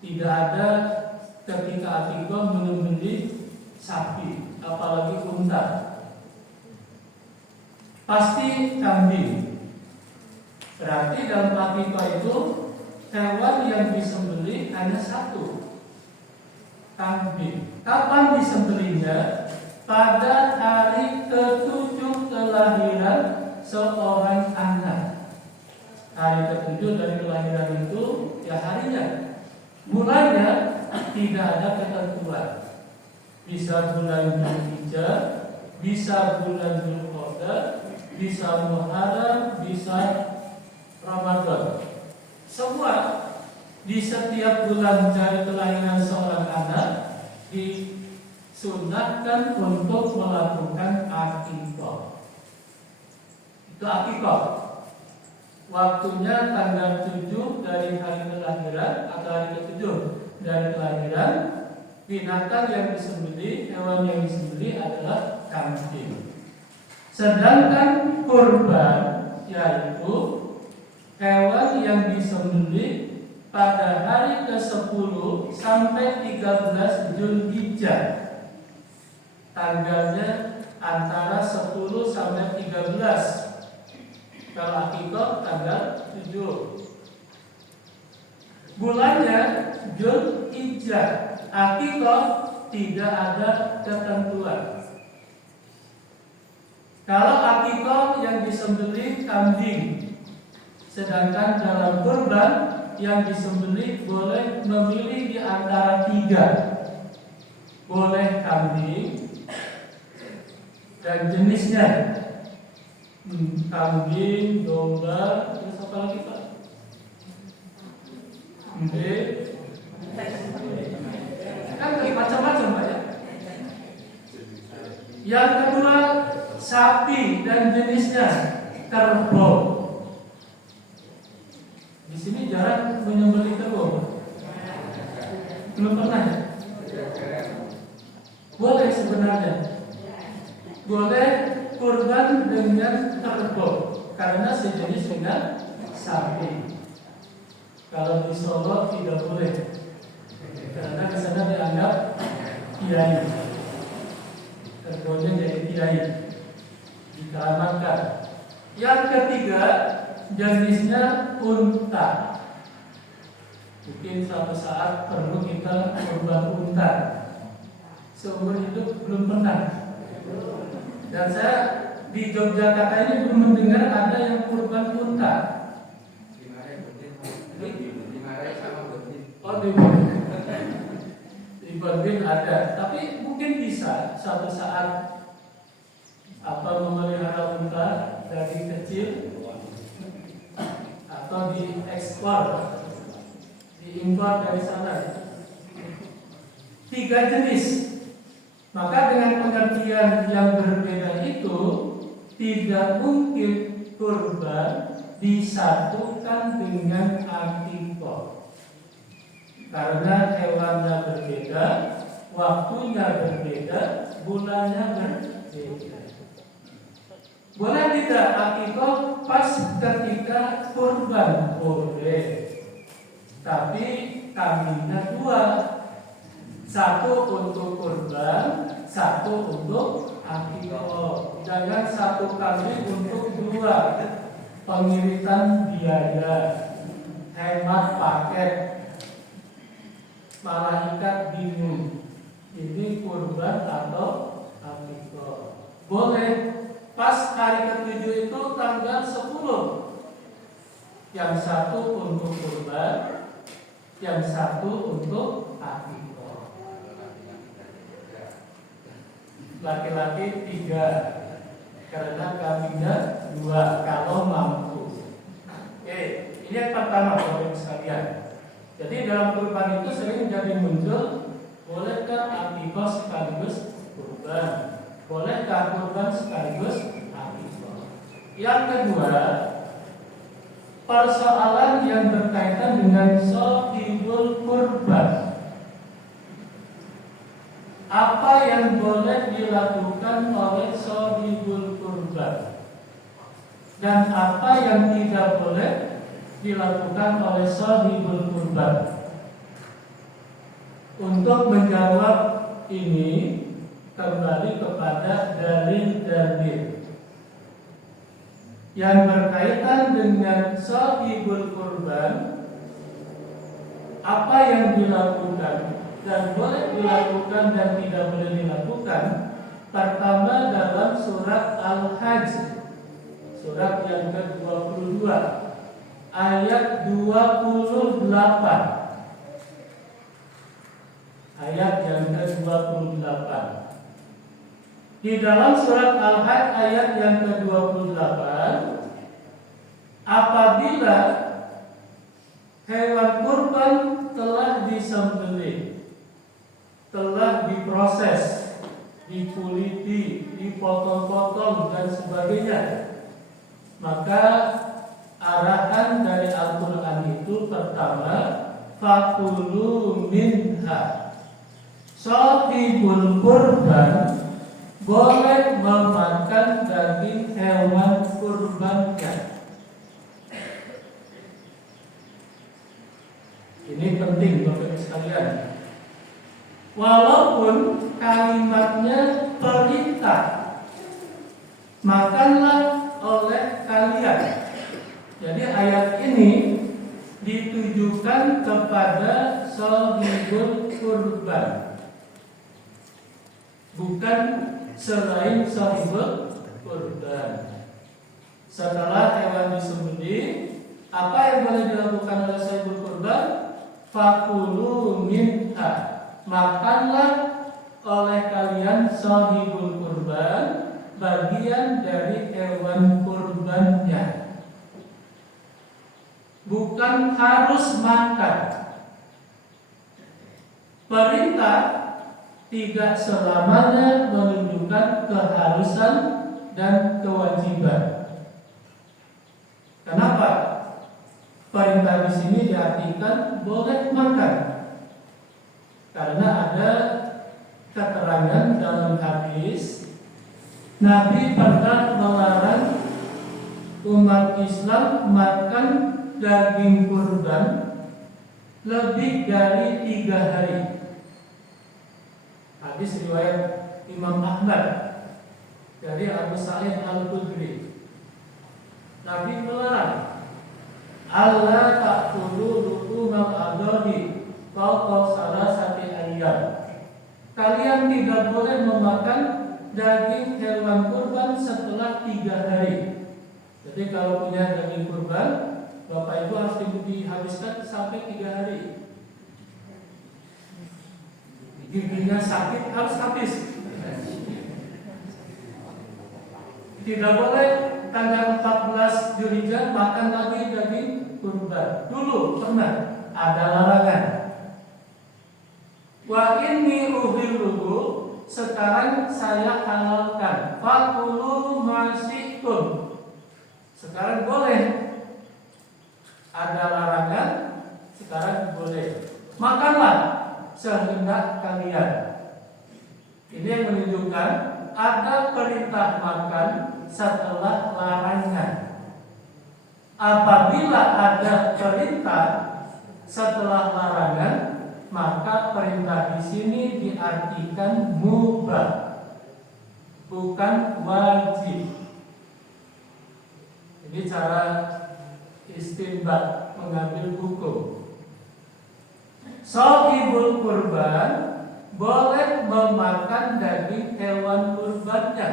Tidak ada ketika akikah menyembelih sapi, apalagi unta. Pasti kambing. Berarti dalam akikah itu hewan yang disembelih hanya satu, kambing. Kapan disembelihnya? Pada hari ke-7 kelahiran seorang anak. Hari ke-7 dari kelahiran itu ya harinya. Mulanya tidak ada ketentuan. Bisa bulan Dzulhijjah, bisa bulan Dzulqa'dah, bisa Muharram, bisa Ramadan. Semua di setiap bulan dari kelahiran seorang anak disunahkan untuk melakukan akikah. Itu akikah. Waktunya tanggal 7 dari hari kelahiran atau hari ke-7 dari kelahiran. Binatang yang disembelih, hewan yang disembelih adalah kambing. Sedangkan kurban yaitu hewan yang disembelih pada hari ke-10 sampai 13 Dzulhijjah. Tanggalnya antara 10 sampai 13. Kalau akikah tanggal 7. Bulannya Dzulhijjah. Akikah tidak ada ketentuan. Kalau akikah yang disembelih kambing, sedangkan dalam kurban yang disembelih boleh memilih di antara 3. Boleh kambing dan jenisnya, kambing, domba, terus apa lagi Pak? Kan macam-macam Pak ya. Yang kedua sapi dan jenisnya, kerbau. Di sini jarang menyembelih kerbau. Belum pernah ya? Boleh sebenarnya. Boleh kurban dengan kerbau karena sejenis dengan sapi. Kalau di Solo tidak boleh karena di sana dianggap kiai. Kerbaunya jadi kiai, dikeramatkan. Yang ketiga jenisnya unta. Mungkin suatu saat perlu kita kurban unta. Seumur hidup belum pernah. Dan saya di Yogyakarta ini belum mendengar ada yang kurban unta. Oh, di Bandung ada, tapi mungkin bisa suatu saat memelihara unta dari kecil atau diekspor, diimpor dari sana. 3 jenis. Maka dengan pengertian yang berbeda itu tidak mungkin kurban disatukan dengan akikah. Karena hewannya berbeda, waktunya berbeda, bulannya berbeda. Boleh tidak akikah pas ketika kurban? Boleh. Tapi kambingnya 2. 1 untuk kurban, 1 untuk akikah. Jangan 1 kambing untuk 2. Pengiritan biaya, hemat paket. Malaikat bingung, ini kurban atau akikah. Boleh pas hari ke-7 itu tanggal 10. Yang 1 untuk kurban, yang 1 untuk akikah. Laki-laki 3 karena kambingnya 2 kalau mampu. Oke, ini yang pertama Bapak sekalian. Jadi dalam kurban itu sering jadi muncul, bolehkah akikah sekaligus kurban? Bolehkah kurban sekaligus akikah? Yang kedua, persoalan yang berkaitan dengan shahidul kurban. Apa yang boleh dilakukan oleh shahidul kurban dan apa yang tidak boleh dilakukan oleh shahidul kurban. Untuk menjawab ini kembali kepada dalil-dalil yang berkaitan dengan shahibul kurban, apa yang dilakukan dan boleh dilakukan dan tidak boleh dilakukan. Pertama dalam surat Al-Hajj, surat yang ke-22 ayat 28. Ayat yang ke-28. Di dalam surat Al-Hajj ayat yang ke-28, apabila hewan kurban telah disembelih, telah diproses, dikuliti, dipotong-potong dan sebagainya, maka arahan dari Al-Quran itu pertama, fakulu minha. Shahibul kurban boleh memakan daging hewan kurbannya. Ini penting Bapak sekalian. Walaupun kalimatnya perintah, makanlah oleh kalian. Jadi ayat ini ditujukan kepada shahibul kurban, bukan selain shahibul kurban. Setelah hewan disembelih, apa yang boleh dilakukan oleh shahibul kurban? Fakulu minha, makanlah oleh kalian shahibul kurban, bagian dari hewan kurbannya. Bukan harus makan. Perintah tidak selamanya menunjukkan keharusan dan kewajiban. Kenapa? Perintah di sini diartikan boleh makan. Karena ada keterangan dalam hadis, Nabi pernah melarang umat Islam makan daging kurban lebih dari 3 hari. Hadis riwayat Imam Ahmad dari Abu Sa'id Al-Khudri. Nabi melarang, Allah ta'kulu luhumal adhahi fawqa salasati ayyam. Kalian tidak boleh memakan daging hewan kurban setelah 3 hari. Jadi kalau punya daging kurban, Bapak Ibu harus dihabiskan sampai 3 hari. Giginya sakit harus habis. Tidak boleh tanggal 14 Dzulhijjah makan lagi daging kurban. Dulu pernah ada larangan. Wa inni uhilluhu, sekarang saya halalkan. Fakulu masyikum, sekarang boleh. Ada larangan, sekarang boleh. Makanlah sehendak kalian. Ini yang menunjukkan ada perintah makan setelah larangan. Apabila ada perintah setelah larangan, maka perintah di sini diartikan mubah, bukan wajib. Ini cara istinbat, mengambil hukum. Shahibul kurban boleh memakan daging hewan kurbannya,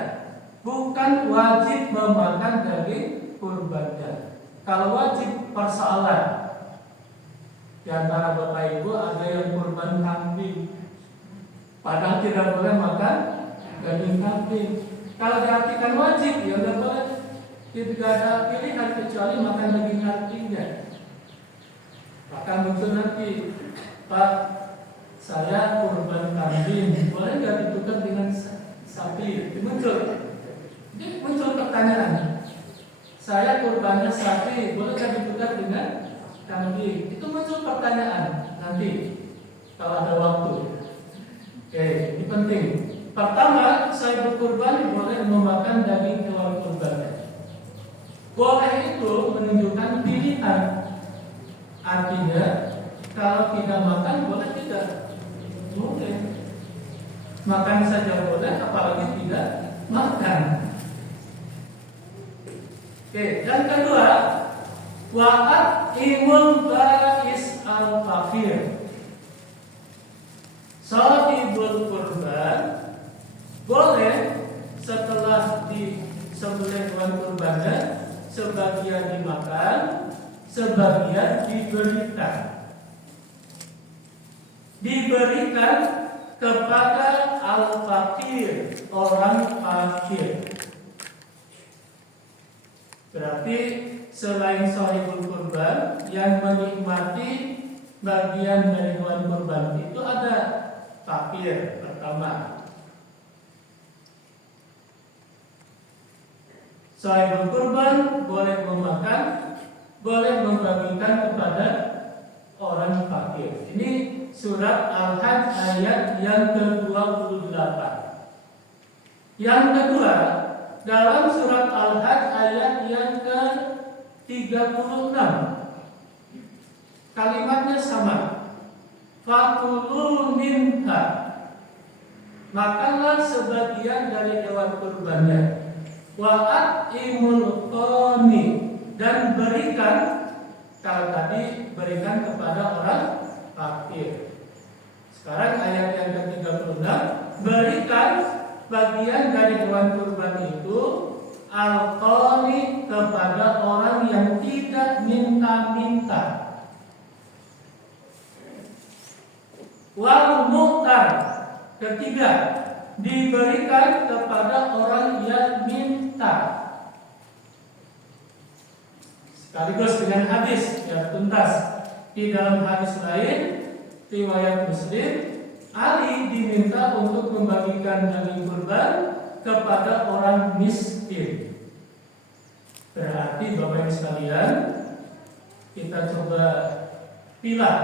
bukan wajib memakan daging kurbannya. Kalau wajib persoalan. Di antara Bapak Ibu ada yang kurban kambing, padahal tidak boleh makan daging kambing. Kalau diartikan wajib, ya udah boleh. Tidak ada pilihan kecuali makan daging kambingnya. Maka muncul nanti, Pak, saya kurban kambing, boleh nggak ditukar dengan sapi? Muncul pertanyaan. Saya kurbannya sapi, boleh nggak ditukar dengan kambing? Itu muncul pertanyaan nanti kalau ada waktu. Oke, ini penting. Pertama, saya berkurban boleh memakan daging hewan kurbannya. Boleh itu menunjukkan pilihan. Artinya kalau tidak makan boleh tidak. boleh. Makan saja boleh, apalagi tidak makan. Oke, yang kedua, wa'at imul ba'is al-fakir. Shahibul kurban boleh setelah disembelih hewan kurbannya, sebagian dimakan, sebagian diberikan kepada al-fakir, orang fakir. Berarti selain shahibul kurban yang menikmati bagian dari hewan kurban itu ada fakir pertama. Shahibul kurban boleh memakan, boleh membagikan kepada orang fakir. Ini surat Al-Hajj ayat yang ke-28. Yang kedua, dalam surat Al-Hajj ayat yang ke-36, kalimatnya sama. Fakulu minha, makanlah sebagian dari hewan kurbannya. Wa'at imul qani, dan berikan, kalau tadi berikan kepada orang fakir. Sekarang ayat yang ke-36, berikan bagian dari hewan kurban itu al-qani, kepada orang yang tidak minta-minta. Wal mu'tar, ketiga, diberikan kepada orang yang minta. Sekaligus dengan hadis yang tuntas. Di dalam hadis lain riwayat Muslim, Ali diminta untuk membagikan daging kurban kepada orang miskin. Berarti Bapak Ibu sekalian, kita coba pilih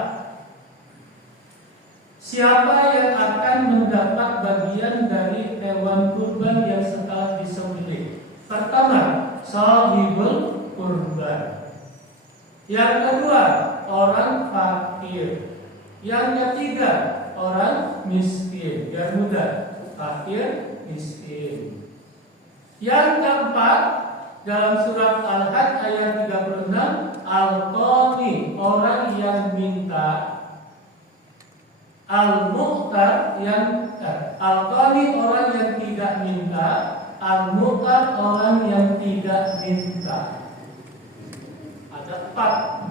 siapa yang akan mendapat bagian dari hewan kurban yang setelah disembelih. Pertama, shahibul kurban. Yang kedua, orang fakir. Yang ketiga, orang miskin. Biar mudah, fakir, miskin. Yang keempat, dalam surat Al-Hajj ayat 36, al-qani, orang yang minta. Al-mu'tar, yang al-qani, orang yang tidak minta. Al-mu'tar, orang yang tidak minta. Ada 4.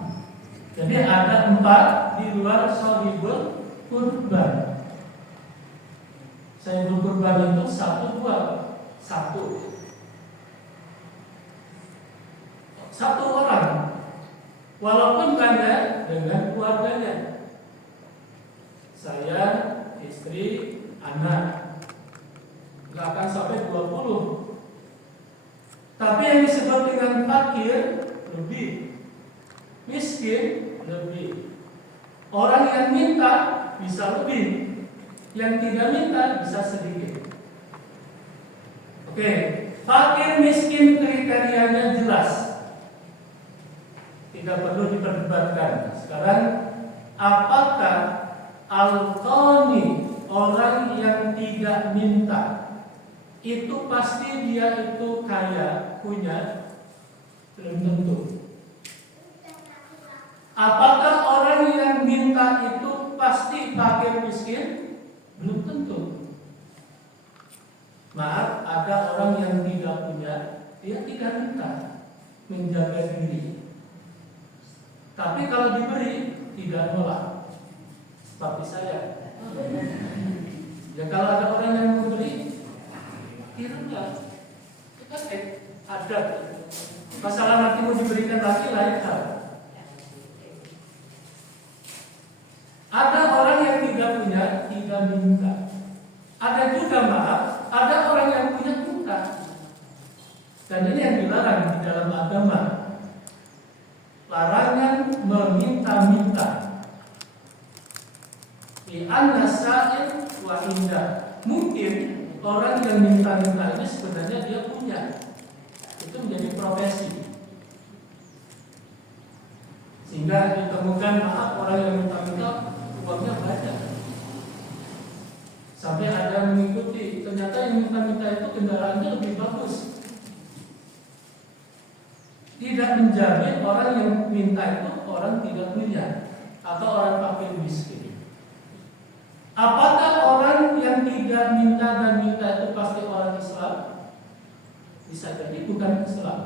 Jadi ada 4 di luar shahibul kurban. Shahibul kurban itu 1, 2, 1 orang, walaupun banyak dengan keluarganya. Saya, istri, anak, nggak akan sampai 20. Tapi yang disebut dengan fakir lebih, miskin lebih. Orang yang minta bisa lebih, yang tidak minta bisa sedikit. Oke, fakir miskin kriterianya jelas, tidak perlu diperdebatkan. Sekarang, apakah al-qani, orang yang tidak minta, itu pasti dia itu kaya, punya? Belum tentu. Apakah orang yang minta itu pasti fakir miskin? Belum tentu. Maaf, ada orang yang tidak punya, dia tidak minta, menjaga diri. Tapi kalau diberi, tidak nolak. Seperti saya. Ya kalau ada orang yang memberi, kira-kira kita ada. Masalah nanti mau diberikan lagi lain hal. Ada orang yang tidak punya, tidak minta. Ada juga maaf, ada orang yang punya minta. Dan ini yang dilarang di dalam agama. Larangan meminta-minta. Anna sa'il wa indah. Mungkin orang yang minta-minta ini sebenarnya dia punya. Itu menjadi profesi. Sehingga ditemukan maaf orang yang minta-minta uangnya banyak. menjamin orang yang minta itu orang tidak punya atau orang fakir miskin. Apakah orang yang tidak minta dan minta itu pasti orang Islam? Bisa jadi bukan Islam.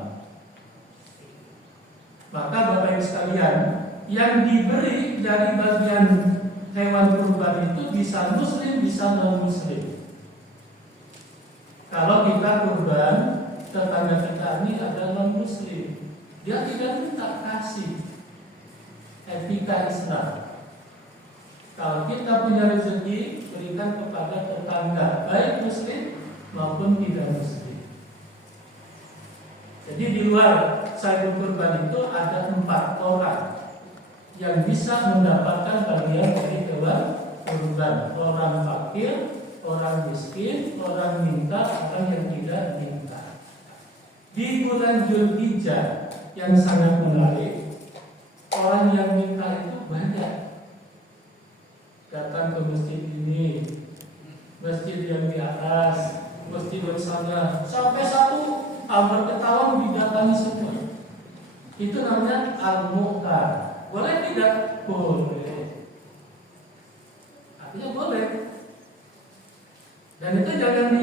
Maka Bapak Ibu sekalian, yang diberi dari bagian hewan kurban itu bisa muslim, bisa non muslim. Kalau kita kurban, tetangga kita ini adalah non muslim, dia tidak minta kasih. Etika Islam. Kalau kita punya rezeki, berikan kepada tetangga, baik muslim maupun tidak muslim. Jadi di luar saibul kurban itu ada 4 orang yang bisa mendapatkan bagian dari hewan kurban. Orang fakir, orang miskin, orang minta, orang yang tidak minta. Di bulan Dzulhijjah yang sangat menarik, orang yang minta itu banyak. Datang ke masjid ini, masjid yang di atas, masjid yang sana, sampai satu Albar Ketawang didatangi semua. Itu namanya al-muqtar. Boleh tidak? Boleh. Artinya boleh. Dan itu jangan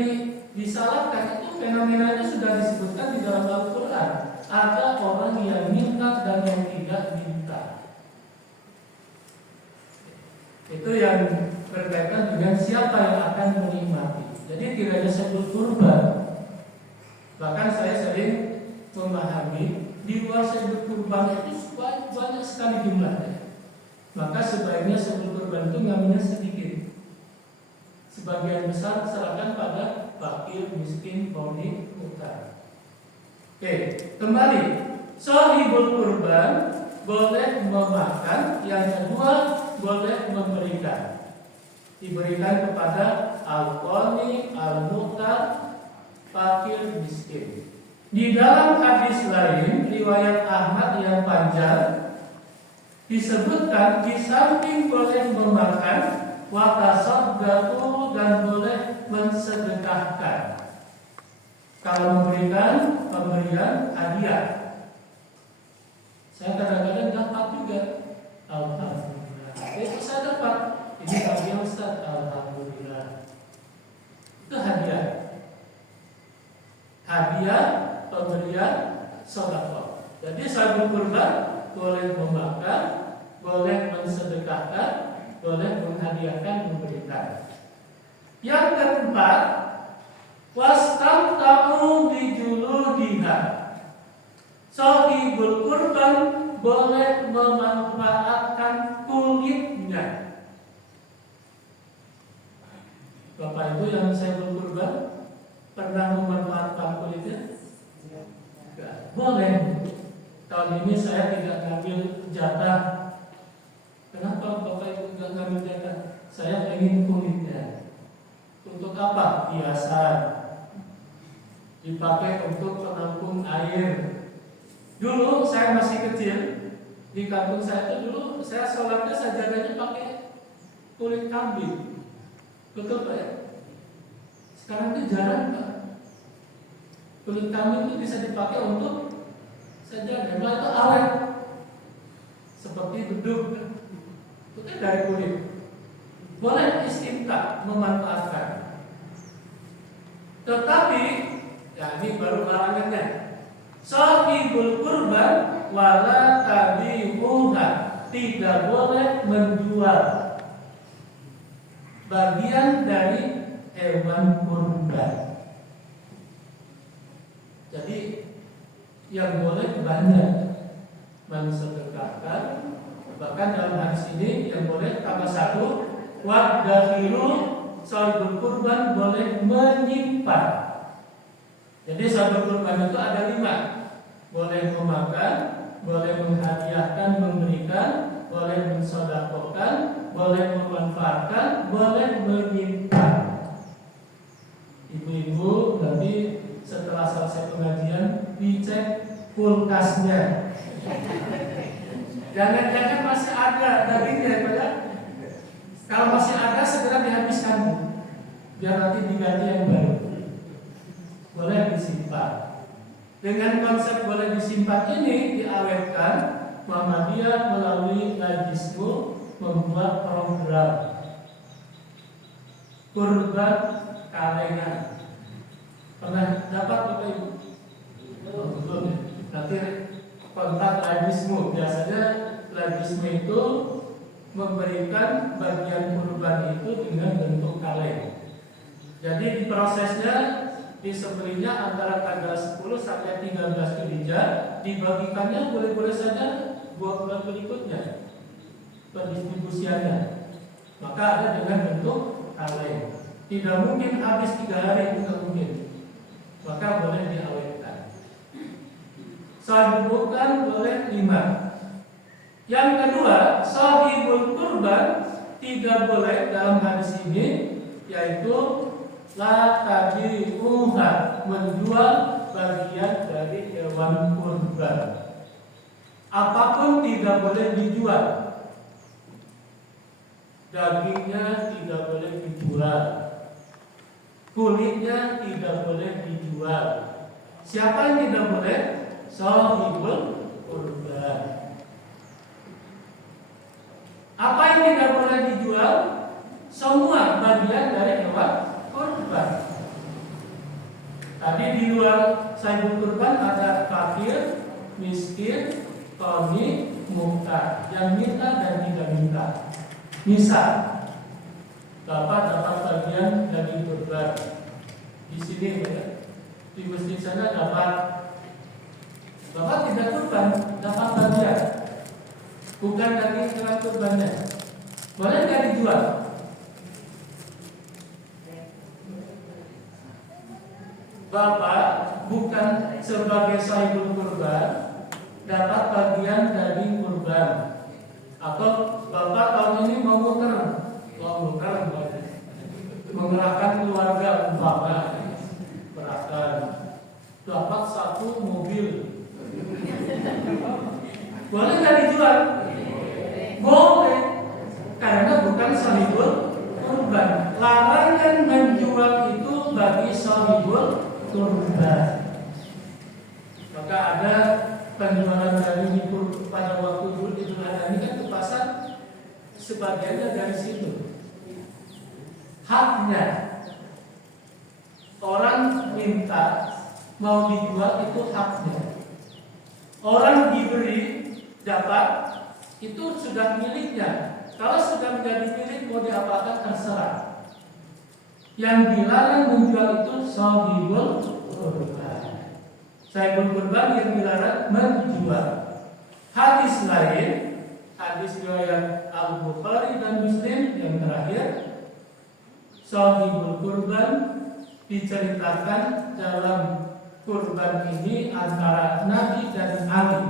disalahkan. Itu fenomenanya sudah disebutkan di dalam Al-Quran. Ada orang yang minta dan yang tidak minta. Itu yang berkaitan dengan siapa yang akan menikmati. Jadi tidak hanya sebut kurban. Bahkan saya sering memahami di luar sebut kurban itu banyak sekali jumlahnya. Maka sebaiknya sebut kurban itu ngambilnya sedikit. Sebagian besar serahkan pada fakir, miskin, qani, muqtar. Oke, kembali. Shahibul kurban boleh memakan, yang kedua boleh memberikan. Diberikan kepada al-qani, al-muqtar, fakir, miskin. Di dalam hadis lain riwayat Ahmad yang panjang disebutkan di samping boleh memakan wa tasaddaqu dan boleh mensedekahkan. Kalau memberikan pemberian hadiah. Saya kadang-kadang dapat juga. Alhamdulillah. Itu saya dapat. Ini hadiah Ustaz. Alhamdulillah. Itu hadiah. Hadiah pemberian sedekah. Jadi saibul kurban boleh memakan, boleh mensedekahkan, boleh menghadiahkan, memberikan. Yang keempat, wastamta'u bijuludiha. Shahibul kurban boleh memanfaatkan kulitnya. Bapak Ibu yang saibul kurban pernah memanfaatkan kulitnya? Boleh. Tahun ini saya tidak ngambil jatah. Kenapa Bapak Ibu tidak ngambil jatah? Saya ingin kulitnya. Untuk apa? Hiasan. Dipakai untuk penampung air. Dulu saya masih kecil, di kampung saya itu dulu saya sholatnya sajadahnya pakai kulit kambing. Betul Pak ya? Sekarang itu jarang Pak. Kulit kambing itu bisa dipakai untuk sajadah. Malah itu awet, seperti beduk. Itu kan dari kulit. Boleh istimta, memanfaatkan. Tetapi, ya ini baru larangannya. Shahibul kurban wala tabi'uha, tidak boleh menjual bagian dari hewan kurban. Jadi yang boleh banyak mensedekahkan. Bahkan dalam hadis ini yang boleh tambah satu, wadakhiru shahibul kurban boleh menyimpan. Jadi shahibul kurban itu ada 5. Boleh memakan, boleh menghadiahkan, memberikan, boleh mensedekahkan, boleh memanfaatkan, boleh menyimpan. Ibu-ibu nanti setelah selesai pengajian dicek kulkasnya. Jangan-jangan masih ada dagingnya ya. Kalau masih ada segera dihabiskan, biar nanti diganti yang baru. Boleh disimpan. Dengan konsep boleh disimpan ini diawetkan, Muhammadiyah melalui Lajismu membuat program kurban kalengan. Pernah dapat Bapak Ibu? Belum ya? Nanti kontak Lajismu. Biasanya Lajismu itu memberikan bagian kurban itu dengan bentuk kaleng. Jadi prosesnya disembelihnya antara tanggal 10 sampai 13 Dzulhijjah, dibagikannya boleh-boleh saja bulan berikutnya pendistribusiannya. Maka ada dengan bentuk kaleng. Tidak mungkin habis 3 hari, tidak mungkin. Maka boleh diawetkan. Sahibul kurban boleh 5. Yang kedua, sahibul kurban tidak boleh dalam hadis ini, yaitu la tabi'uha, menjual bagian dari hewan kurban. Apapun tidak boleh dijual. Dagingnya tidak boleh dijual, kulitnya tidak boleh dijual. Siapa yang tidak boleh? Sahibul kurban. Apa yang tidak boleh dijual? Semua bagian dari hewan kurban. Tadi di luar sahibul kurban ada fakir, miskin, qani, muhtaj, yang minta dan tidak minta. Misal, Bapak dapat bagian daging kurban di sini, ya. Di masjid sana dapat. Bapak tidak kurban, dapat bagian, bukan daging hewan kurbannya. Boleh nggak dijual? Bapak bukan sebagai sahibul kurban dapat bagian daging kurban, atau Bapak tahun ini mau muter, mengerahkan keluarga umpama, berangkat, dapat 1 mobil, boleh nggak dijual? Boleh, karena bukan sahibul kurban. Larangan menjual itu bagi sahibul kurban. Maka ada penjualan dari pada waktu Idul Adha ini kan ke pasar, sebagiannya dari situ. Haknya orang minta mau dijual itu haknya. Orang diberi dapat itu sudah miliknya. Kalau sudah menjadi milik mau diapakan terserah. Yang dilarang menjual itu sahibul kurban. Sahibul kurban yang dilarang menjual. Hadis lain, hadis riwayat Al-Bukhari dan Muslim yang terakhir, sahibul kurban diceritakan dalam kurban ini antara Nabi dan Ali.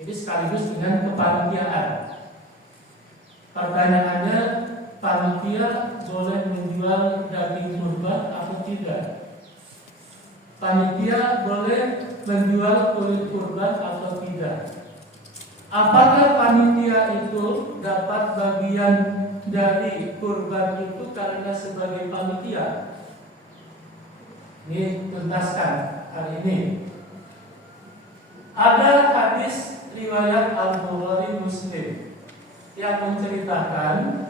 Ini sekaligus dengan kepanitiaan. Pertanyaannya, panitia boleh menjual daging kurban atau tidak? Panitia boleh menjual kulit kurban atau tidak? Apakah panitia itu dapat bagian dari kurban itu karena sebagai panitia? Ini tuntaskan hari ini. Ada hadis riwayat Al-Bukhari Muslim yang menceritakan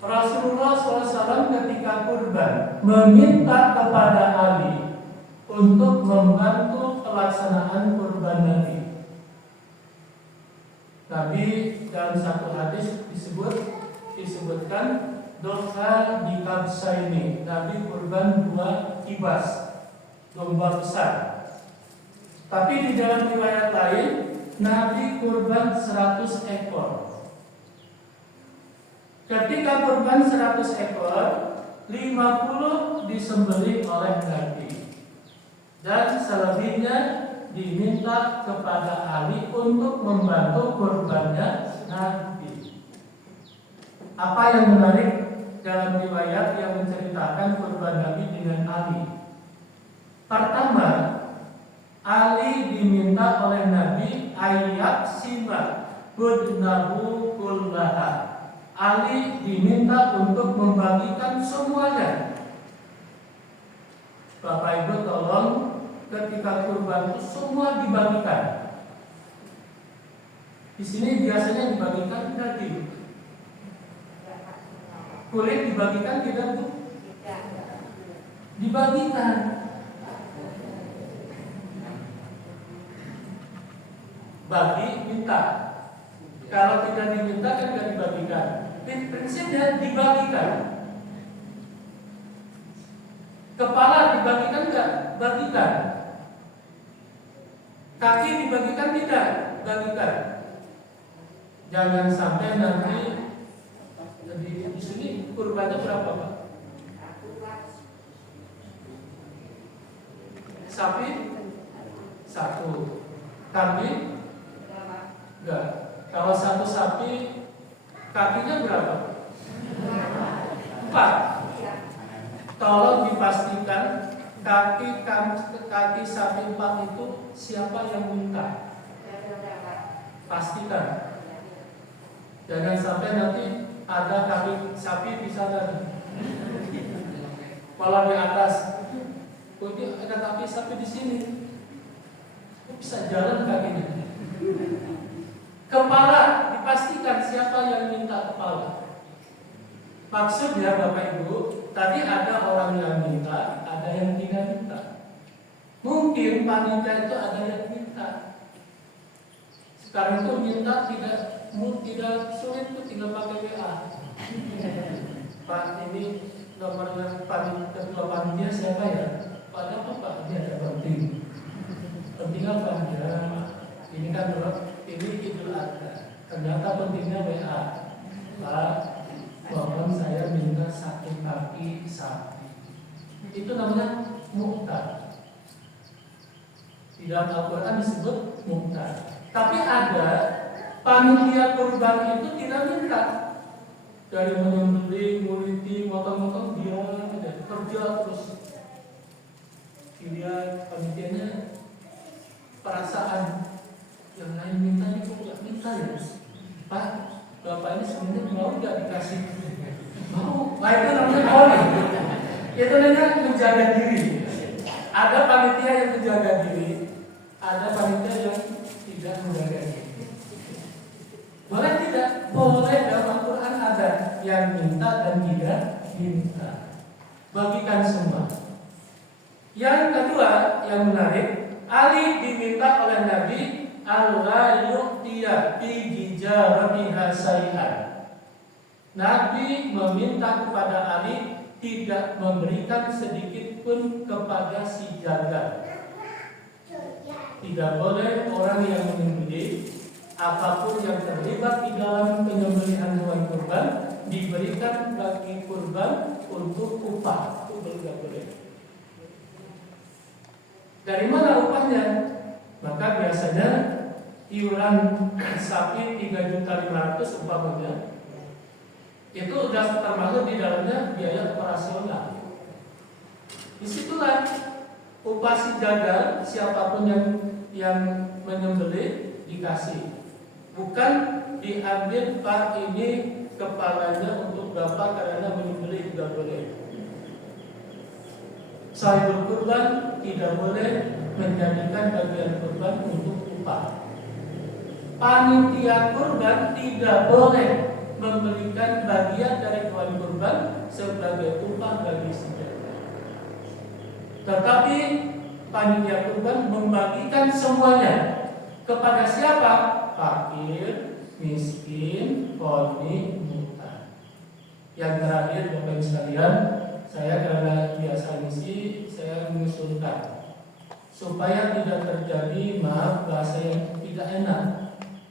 Rasulullah SAW ketika kurban meminta kepada Ali untuk membantu pelaksanaan kurban Nabi. Nabi dalam satu hadis disebutkan doha di kabsa ini. Nabi kurban 2 kibas, domba besar. Tapi di dalam riwayat lain Nabi kurban 100 ekor. Ketika kurban 100 ekor, 50 disembelih oleh Nabi, dan selebihnya diminta kepada Ali untuk membantu kurbannya Nabi. Apa yang menarik dalam riwayat yang menceritakan kurban Nabi dengan Ali? Pertama, Ali diminta oleh Nabi ayat sima budnahu kullaha. Ali diminta untuk membagikan semuanya. Bapak Ibu tolong ketika kurban itu semua dibagikan. Di sini biasanya dibagikan daging. Kulit dibagikan tidak, Bu? Dibagikan. Bagi, minta. Kalau tidak diminta kan tidak dibagikan. Prinsipnya dibagikan. Kepala dibagikan enggak? Bagikan. Kaki dibagikan tidak? Bagikan. Jangan sampai nanti di sini kurbannya berapa, Pak? Sapi 1, kambing enggak. Kalau 1 sapi kakinya berapa? 4. Tolong dipastikan kaki sapi 4 itu siapa yang minta? Pastikan. Jangan sampai nanti ada kaki sapi di sana. Malah di atas. Oh, ada kaki sapi di sini. Bisa jalan kakinya. Kepala dipastikan siapa yang minta kepala. Maksudnya Bapak Ibu, tadi ada orang yang minta, ada yang tidak minta. Mungkin panitia itu ada yang minta. Sekarang itu minta tidak sulit, itu tinggal pakai WA. Pak, ini nomornya ketua panitia siapa ya? Pak, ada apa Pak? Ini ada penting. Penting apa ya? Ini kan ini Idul Adha. Ternyata pentingnya WA. Pak, mohon saya minta 1 kaki sapi. Itu namanya muhtar. Di dalam Al-Quran disebut muhtar. Tapi ada panitia kurban itu tidak minta. Dari menyembelih, nguliti, motong-motong dia ada kerja terus. Dia panitianya perasaan yang lain mintanya kok nggak minta ya, Pak. Bapak ini sebenarnya mau nggak dikasih? Mau. Nah itu namanya mau. Itu namanya menjaga diri. Ada panitia yang menjaga diri, ada panitia yang tidak menjaga diri. Boleh tidak? Boleh. Dalam Al-Quran ada yang minta dan tidak minta. Bagikan semua. Yang kedua yang menarik, Ali diminta oleh Nabi Allah yu'tiya fi jijaratiha syai'an. Nabi meminta kepada Ali tidak memberikan sedikit pun kepada si jagal. Tidak boleh orang yang menyembelih apapun yang terlibat di dalam penyembelihan hewan kurban diberikan bagi kurban untuk upah. Itu tidak boleh. Dari mana upahnya? Maka biasanya iuran sapi 3.500.000 umpamanya itu sudah termasuk di dalamnya biaya operasional. Disitulah upah si jagal siapapun yang menyembelih dikasih. Bukan diambil Pak ini kepalanya untuk Bapak karena menyembelih, tidak boleh. Sahibul kurban tidak boleh menjadikan bagian kurban untuk upah. Panitia kurban tidak boleh memberikan bagian dari hewan kurban sebagai upah bagi si jagal. Tetapi panitia kurban membagikan semuanya kepada siapa? Fakir, miskin, qani, muhtaj. Yang terakhir Bapak Ibu sekalian, saya karena biasa misi, saya mengusulkan supaya tidak terjadi bahasa yang tidak enak.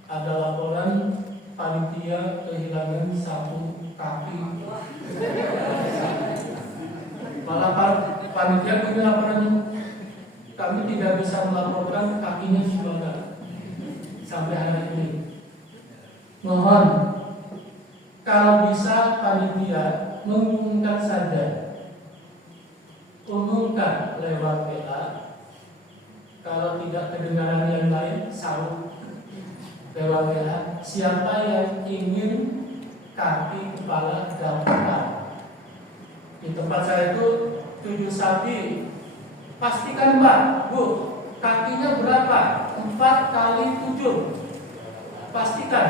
Ada laporan panitia kehilangan 1 kaki. Malah panitia punya laporan, kami tidak bisa melaporkan kakinya gimana sampai hari ini. Mohon kalau bisa panitia mengumumkan saja, umumkan lewat WA. Kalau tidak kedengaran yang lain, salut lewat WA. Siapa yang ingin kaki kepala daftar? Di tempat saya itu 7 sapi Pastikan Mbak, Bu, kakinya berapa? 4 kali 7. Pastikan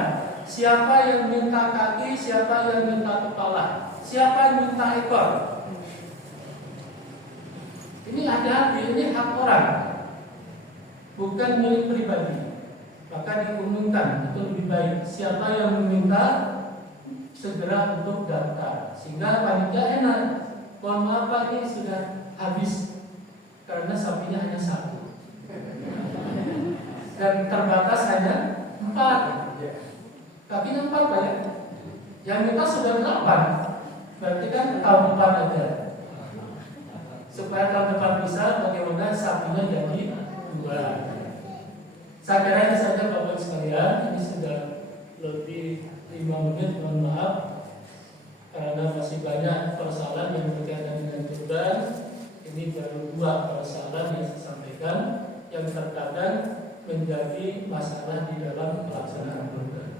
siapa yang minta kaki, siapa yang minta kepala, siapa yang minta ekor. Ini hati-hati, ini hak orang, bukan milik pribadi. Maka diumumkan, itu lebih baik. Siapa yang meminta segera untuk daftar, sehingga panitia enak. Mohon maaf Pak, ini sudah habis karena sapinya hanya 1 dan terbatas hanya 4. Kakinya 4 Pak ya. Yang minta sudah 8. Berarti kan tahun depan aja. Supaya tahun depan bisa bagaimana sapinya jadi 2. Saya kira ini saja Bapak sekalian. Ini sudah lebih 5 menit, mohon maaf karena masih banyak persoalan yang berkaitan dengan kurban. Ini baru 2 persoalan yang saya sampaikan yang terkadang menjadi masalah di dalam pelaksanaan kurban.